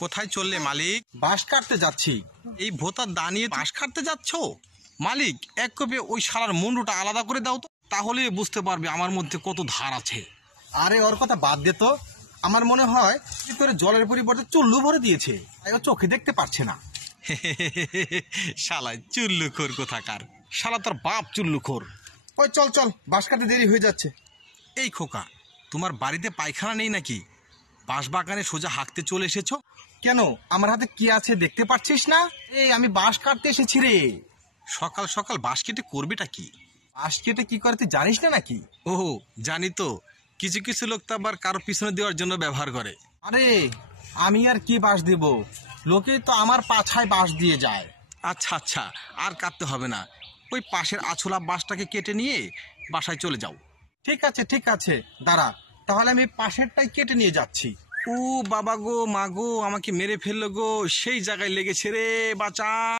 কোথায় চললে মালিক? বাঁশ কাটতে যাচ্ছি। এই ভোতা দাঁড়িয়ে বাঁশ কাটতে যাচ্ছ? মালিক, এক কপে ওই শালার মুন্ডুটা আলাদা করে দাও তো, তাহলে বুঝতে পারবে আমার মধ্যে কত ধার আছে। আরে ওর কথা বাদ দে তো, আমার মনে হয় কি করে জলের পরিবর্তে চুল্লু ভরে দিয়েছে, তাই ও চোখে দেখতে পারছে না। শালা চুল্লুখোর কোথাকার, শালা তোর বাপ চুল্লুখোর। ওই চল চল, বাঁশ কাটতে দেরি হয়ে যাচ্ছে। এই খোকা, তোমার বাড়িতে পায়খানা নেই নাকি? বাঁশ বাগানে সোজা হাঁকতে চলে এসেছো? কেন, আমার হাতে কি আছে দেখতে পাচ্ছিস না? এই আমি বাঁশ কাটতে এসেছি রে। সকাল সকাল বাঁশ কেটে করবেটা কি? বাঁশ কেটে কি করে তুই জানিস না নাকি? ও জানি তো, কিছু কিছু লোক তো আবার কারো পিছনে দেওয়ার জন্য ব্যবহার করে। আরে আমি আর কি বাঁশ দেব, লোকে তো আমার পাছায় বাঁশ দিয়ে যায়। আচ্ছা আচ্ছা, আর কাটতে হবে না, ওই পাশের আছলা বাঁশটাকে কেটে নিয়ে বাসায় চলে যাও। ঠিক আছে ঠিক আছে, দাঁড়া, তাহলে আমি পাশেরটাই কেটে নিয়ে যাচ্ছি। ও বাবা গো, মা গো, আমাকে মেরে ফেললো গো, সেই জায়গায় লেগেছে রে, বাঁচা।